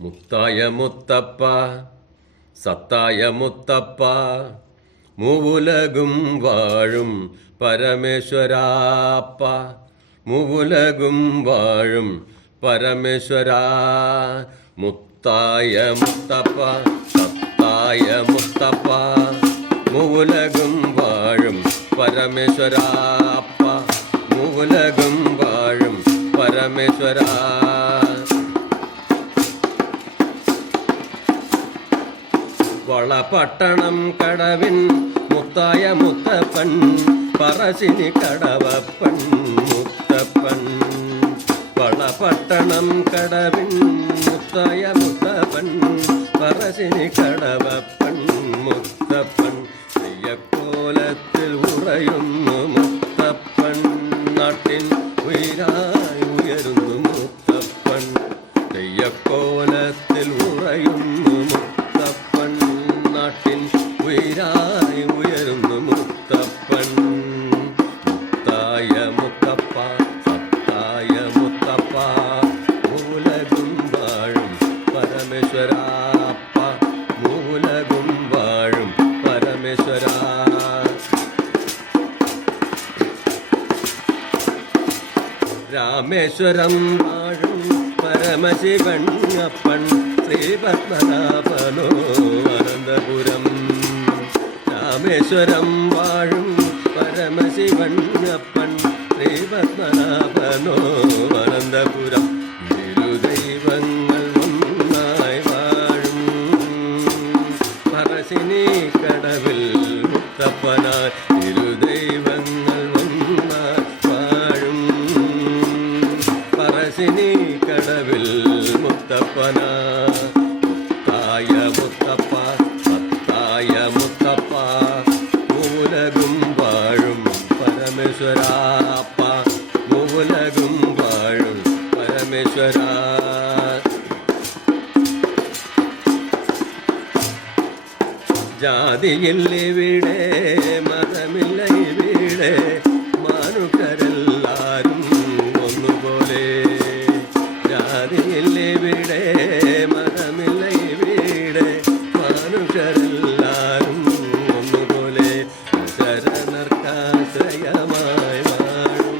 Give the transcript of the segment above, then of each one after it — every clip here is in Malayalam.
മുത്തായ മുത്തപ്പ സത്തായ മുത്തപ്പ മൂവുലകും വാഴും പരമേശ്വരാപ്പ മൂവുലകും വാഴും പരമേശ്വരാ മുത്തായ മുത്തപ്പ സത്തായ മുത്തപ്പ മൂവുലകും വാഴും പരമേശ്വരാപ്പ മൂവുലകും വാഴും പരമേശ്വര. വളപട്ടണം കടവിൻ മുത്തായ മുത്തപ്പൻ പറശ്ശിനി കടവപ്പൻ മുത്തപ്പൻ. വളപട്ടണം കടവിൻ മുത്തായ മുത്തപ്പൻ പറശ്ശിനി കടവപ്പൻ മുത്തപ്പൻ. നെയ്യക്കോലത്തിൽ ഉറയുന്നു മുത്തപ്പൻ നാട്ടിൽ ഉയരായി ഉയരുന്നു മുത്തപ്പൻ. തെയ്യക്കോലത്തിൽ ഉയരായി ഉയരുന്നു മുത്തപ്പൻ. മുത്തായ മുത്തപ്പ സത്തായ മുത്തപ്പ മൂലകും പരമേശ്വരാപ്പ മൂലകും വാഴും പരമേശ്വര. രാമേശ്വരം വാഴും പരമശിവൻ അപ്പൻ ശ്രീപത്മനാഭനോ അനന്തപുരം രാമേശ്വരം വാഴും പരമശിവൻ അപ്പൻ ശ്രീപത്മനാഭനോ അനന്തപുരം തിരുദൈവങ്ങൾ ഒന്നായി വാഴും പറശ്ശിനി കടവിൽ മുത്തപ്പനായി തിരുദൈവങ്ങൾ പറശ്ശിനി കടവിൽ മുത്തപ്പന മുത്തായ മുത്തപ്പ സത്തായ മുത്തപ്പ മൂലകും വാഴും പരമേശ്വരാപ്പ മൂലകും വാഴും പരമേശ്വര ജാതിയില്ലിവിടെ മതമില്ല ഇവിടെ മാനുക്കരെല്ലാരും ഒന്നുപോലെ മാനുഷരെല്ലാരും ഒന്നുപോലെ ശരണർക്കാശ്രയമായി വാഴും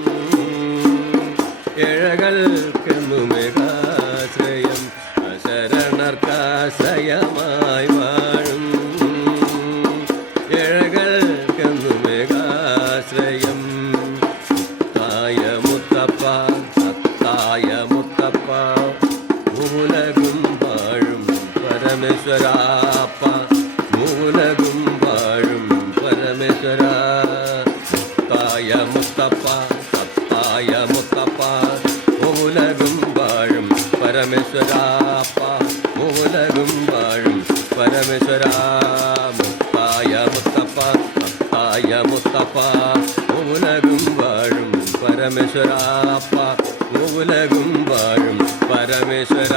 ഏഴകൾക്കെന്നുമേകാശ്രയം അശരണർക്കാശ്രയമായി വാഴും ഏഴകൾക്കെന്നുമേകാശ്രയം തായ മുത്തപ്പ സത്തായ മുത്തപ്പ മൂലകും വാഴും പരമേശ്വരാപ്പ മുത്തപ്പ അപ്പായ മുത്തപ്പ മൂലകും വാഴും പരമേശ്വരാപ്പ മൂലകും വാഴും പരമേശ്വര മുത്തായ മുത്തപ്പ അപ്പായ മുത്തപ്പ മൂലകും വാഴും പരമേശ്വരാപ്പ മൂലകും വാഴും പരമേശ്വര